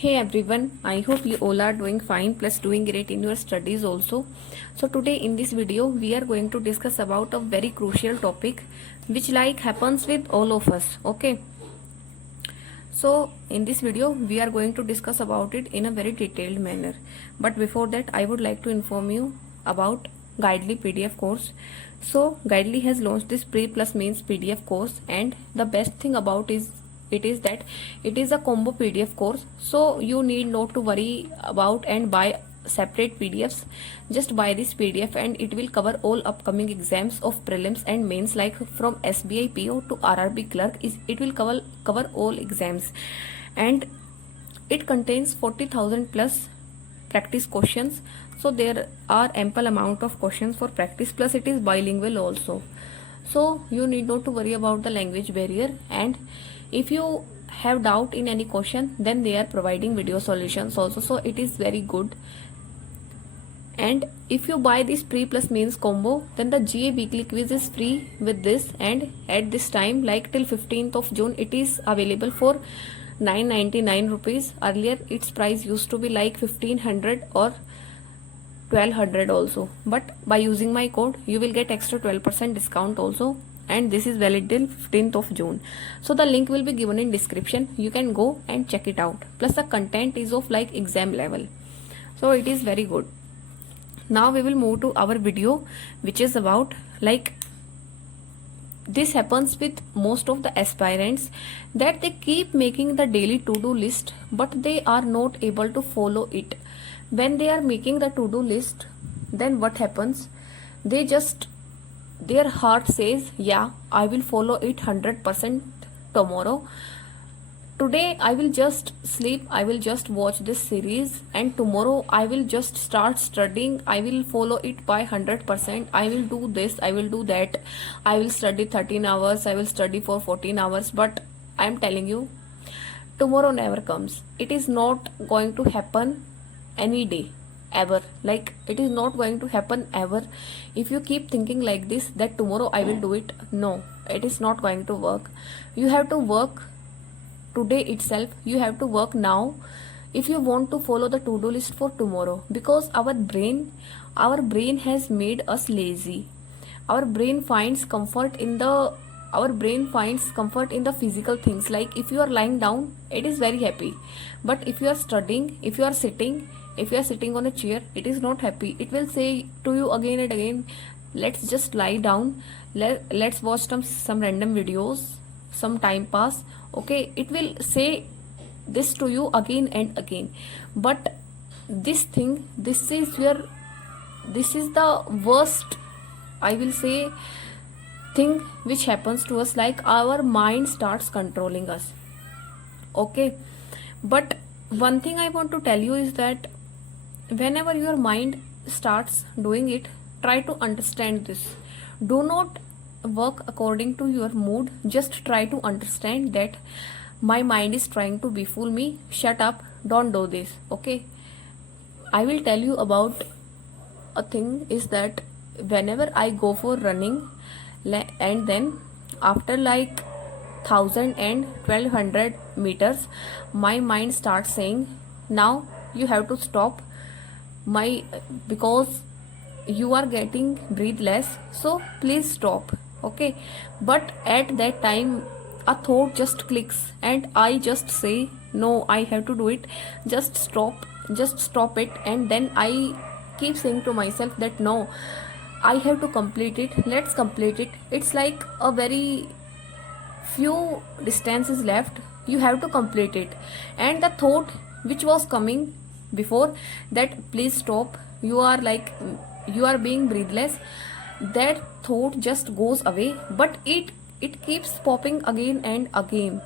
Hey everyone, I hope you all are doing fine plus doing great in your studies also. So today in this video we are going to discuss about a very crucial topic which happens with all of us. Okay. So in this video we are going to discuss about it in a very detailed manner. But before that I would like to inform you about Guidely PDF course. So Guidely has launched this pre plus mains PDF course, and the best thing about it is that it is a combo PDF course, so you need not to worry about and buy separate PDFs. Just buy this PDF and it will cover all upcoming exams of prelims and mains, like from SBI PO to RRB clerk. It will cover all exams, and it contains 40,000 plus practice questions. So there are ample amount of questions for practice, plus it is bilingual also, so you need not to worry about the language barrier. And if you have doubt in any question, then they are providing video solutions also, so it is very good. And if you buy this pre plus mains combo, then the GA weekly quiz is free with this, and at this time, like till 15th of June, it is available for 999 rupees. Earlier its price used to be like 1500 or 1200 also, but by using my code you will get extra 12% discount also, and this is valid till 15th of June. So the link will be given in description, you can go and check it out. Plus the content is of like exam level, so it is very good. Now we will move to our video, which is about like this happens with most of the aspirants, that they keep making the daily to-do list but they are not able to follow it. When they are making the to-do list, then what happens, they just, their heart says, yeah, I will follow it 100% tomorrow. Today I will just sleep, I will just watch this series, and tomorrow I will just start studying, I will follow it by 100%. I will do this, I will do that, I will study 13 hours, I will study for 14 hours. But I am telling you, tomorrow never comes. It is not going to happen any day ever. Like, it is not going to happen ever. If you keep thinking like this, that tomorrow I will do it, no, it is not going to work. You have to work today itself, you have to work now if you want to follow the to-do list for tomorrow, because our brain has made us lazy. Our brain finds comfort in the physical things. Like, if you are lying down, it is very happy, but if you are studying, if you are sitting on a chair, it is not happy. It will say to you again and again, let's just lie down, let's watch some random videos, some time pass. Okay, it will say this to you again and again. But this is the worst, I will say, thing which happens to us. Like, our mind starts controlling us. Okay, but one thing I want to tell you is that whenever your mind starts doing it, try to understand this. Do not work according to your mood. Just try to understand that my mind is trying to befool me. Shut up, don't do this. Okay, I will tell you about a thing, is that whenever I go for running, and then after like 1000 and 1200 meters, my mind starts saying, now you have to stop, because you are getting breathless, so please stop. Okay, but at that time a thought just clicks, and I just say, no, I have to do it, just stop it. And then I keep saying to myself that no, I have to complete it, let's complete it. It's like a very few distances left, you have to complete it. And the thought which was coming before, that please stop, you are being breathless, that thought just goes away. But it keeps popping again and again.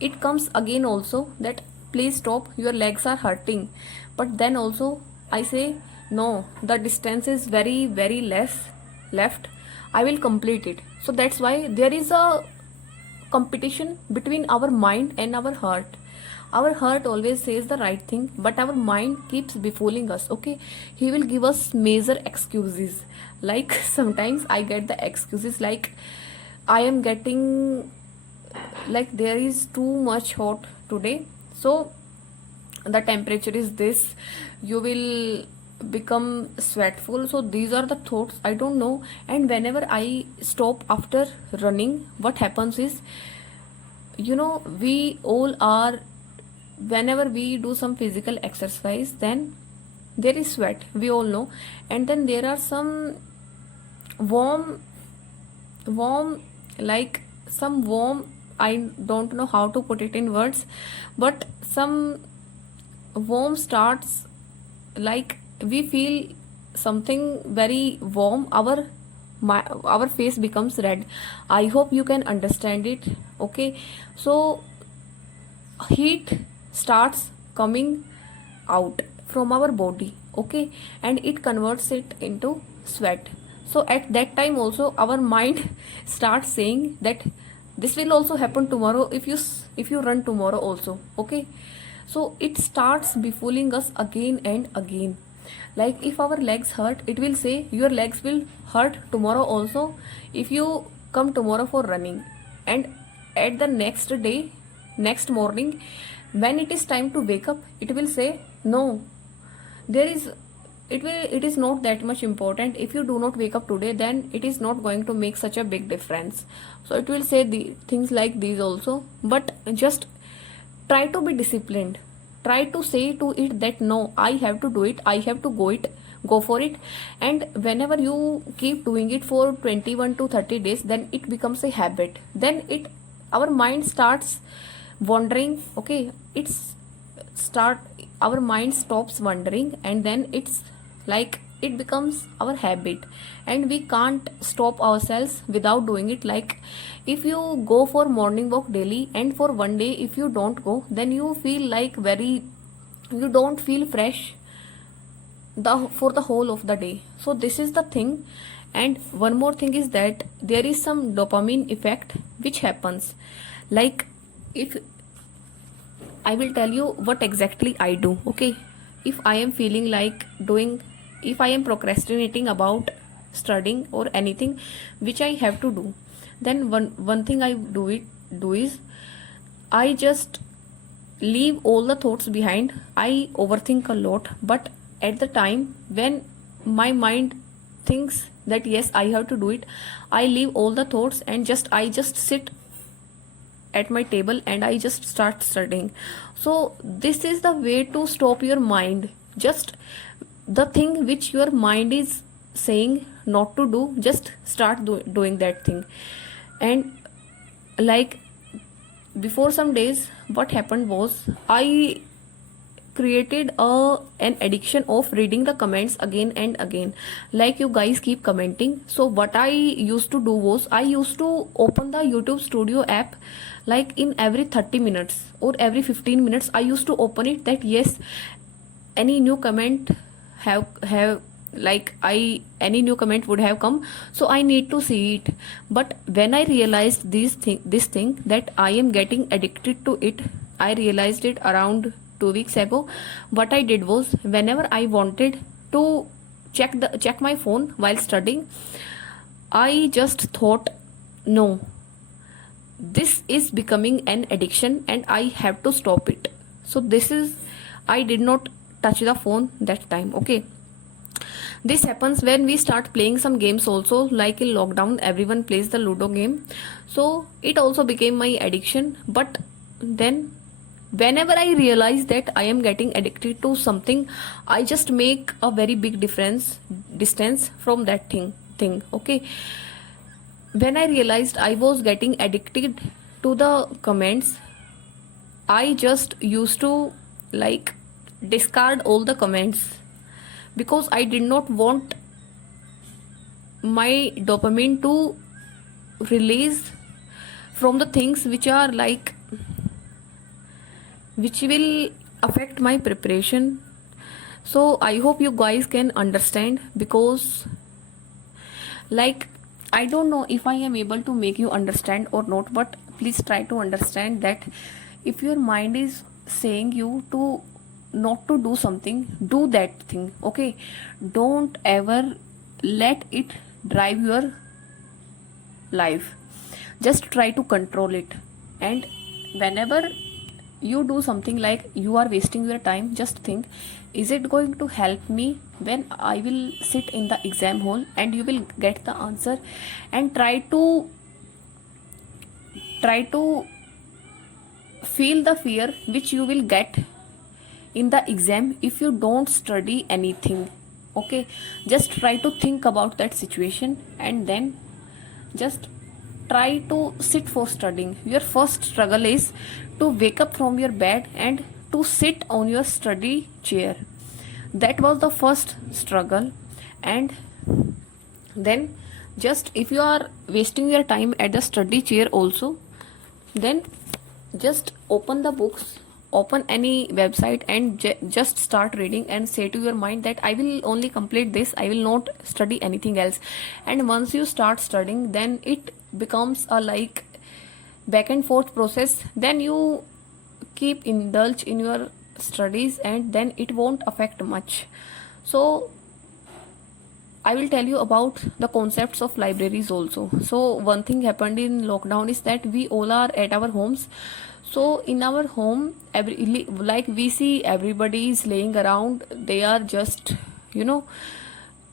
It comes again also, that please stop, your legs are hurting. But then also I say, no, the distance is very very less left, I will complete it. So that's why there is a competition between our mind and our heart. Our heart always says the right thing, but our mind keeps befooling us. Okay, he will give us major excuses. Like, sometimes I get the excuses like, I am getting, like, there is too much hot today, so the temperature is this, you will become sweatful. So these are the thoughts, I don't know. And whenever I stop after running, what happens is, we all are, whenever we do some physical exercise, then there is sweat, we all know. And then there are some warm like some warm, I don't know how to put it in words, but some warm starts, like we feel something very warm, our face becomes red. I hope you can understand it. Okay, so heat starts coming out from our body. Okay, and it converts it into sweat. So at that time also our mind starts saying that this will also happen tomorrow if you run tomorrow also. Okay, so it starts befooling us again and again. Like if our legs hurt, it will say your legs will hurt tomorrow also if you come tomorrow for running. And at the next morning, when it is time to wake up, it will say no, there is it is not that much important. If you do not wake up today, then it is not going to make such a big difference. So it will say the things like these also. But just try to be disciplined, try to say to it that no, I have to do it, I have to go for it. And whenever you keep doing it for 21 to 30 days, then it becomes a habit. Then our mind starts wandering. Okay, our mind stops wandering, and then it's like it becomes our habit, and we can't stop ourselves without doing it. Like if you go for morning walk daily, and for one day if you don't go, then you feel like you don't feel fresh for the whole of the day. So this is the thing. And one more thing is that there is some dopamine effect which happens. Like if I will tell you what exactly I do. Okay, if I am feeling like if I am procrastinating about studying or anything which I have to do, then one thing I do is I just leave all the thoughts behind. I overthink a lot, but at the time when my mind thinks that yes, I have to do it, I leave all the thoughts and I just sit at my table and I just start studying. So this is the way to stop your mind. Just the thing which your mind is saying not to do, just start doing that thing. And like before some days, what happened was I created an addiction of reading the comments again and again. Like you guys keep commenting. So what I used to do was I used to open the YouTube Studio app, like in every 30 minutes or every 15 minutes I used to open it, that yes, any new comment have like any new comment would have come, so I need to see it. But when I realized this thing that I am getting addicted to it, I realized it around 2 weeks ago. What I did was, whenever I wanted to check my phone while studying, I just thought, no, this is becoming an addiction and I have to stop it. So I did not touch the phone that time. Okay, this happens when we start playing some games also. Like in lockdown, everyone plays the Ludo game, so it also became my addiction. But then whenever I realize that I am getting addicted to something, I just make a very big distance from that thing. Okay, when I realized I was getting addicted to the comments, I just used to like discard all the comments, because I did not want my dopamine to release from the things which are like, which will affect my preparation. So I hope you guys can understand, because like I don't know if I am able to make you understand or not, but please try to understand that if your mind is saying you to not to do something, do that thing. Okay, don't ever let it drive your life. Just try to control it. And whenever you do something like you are wasting your time, just think, is it going to help me when I will sit in the exam hall and you will get the answer? And try to feel the fear which you will get in the exam if you don't study anything. Okay, just try to think about that situation and then just try to sit for studying. Your first struggle is to wake up from your bed and to sit on your study chair. That was the first struggle. And then, just if you are wasting your time at the study chair also, then just open the books, open any website, and just start reading and say to your mind that I will only complete this, I will not study anything else. And once you start studying, then it becomes a like back and forth process. Then you keep indulge in your studies and then it won't affect much. So I will tell you about the concepts of libraries also. So one thing happened in lockdown is that we all are at our homes. So in our home, like we see everybody is laying around, they are just,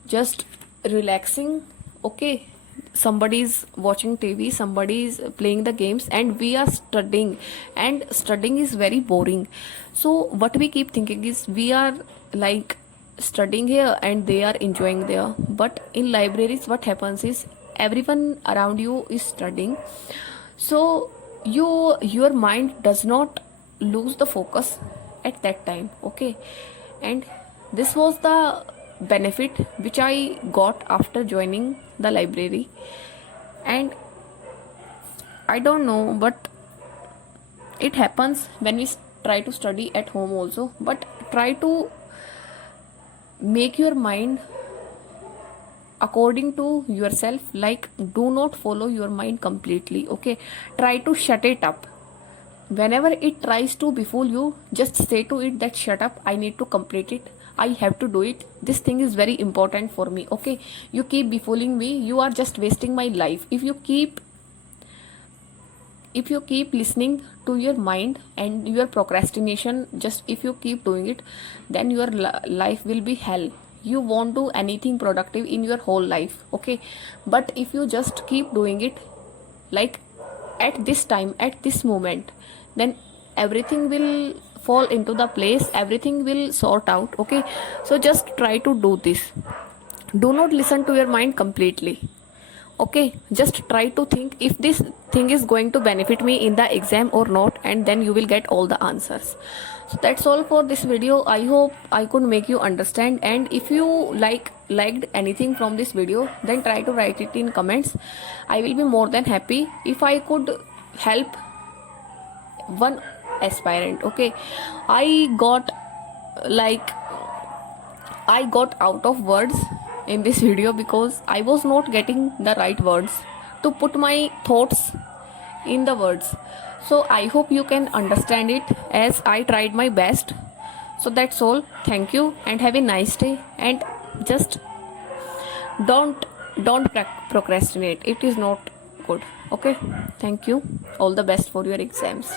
just relaxing. Okay, somebody is watching TV, somebody is playing the games, and we are studying, and studying is very boring. So what we keep thinking is we are like studying here and they are enjoying there. But in libraries what happens is everyone around you is studying, so your mind does not lose the focus at that time. Okay, and this was the benefit which I got after joining the library. And I don't know, but it happens when we try to study at home also. But try to make your mind according to yourself, like do not follow your mind completely. Okay, try to shut it up. Whenever it tries to befool you, just say to it that shut up, I need to complete it, I have to do it, this thing is very important for me. Okay, you keep befooling me, you are just wasting my life. If you keep listening to your mind and your procrastination, just if you keep doing it, then your life will be hell. You won't do anything productive in your whole life. Okay, but if you just keep doing it like at this time, at this moment, then everything will fall into the place, everything will sort out. Okay, so just try to do this. Do not listen to your mind completely. Okay, just try to think if this thing is going to benefit me in the exam or not, and then you will get all the answers. So that's all for this video. I hope I could make you understand, and if you liked anything from this video, then try to write it in comments. I will be more than happy if I could help one aspirant. Okay, I got out of words in this video because I was not getting the right words to put my thoughts in the words. So I hope you can understand it as I tried my best. So that's all. Thank you and have a nice day. And just don't procrastinate. It is not good. Okay, thank you. All the best for your exams.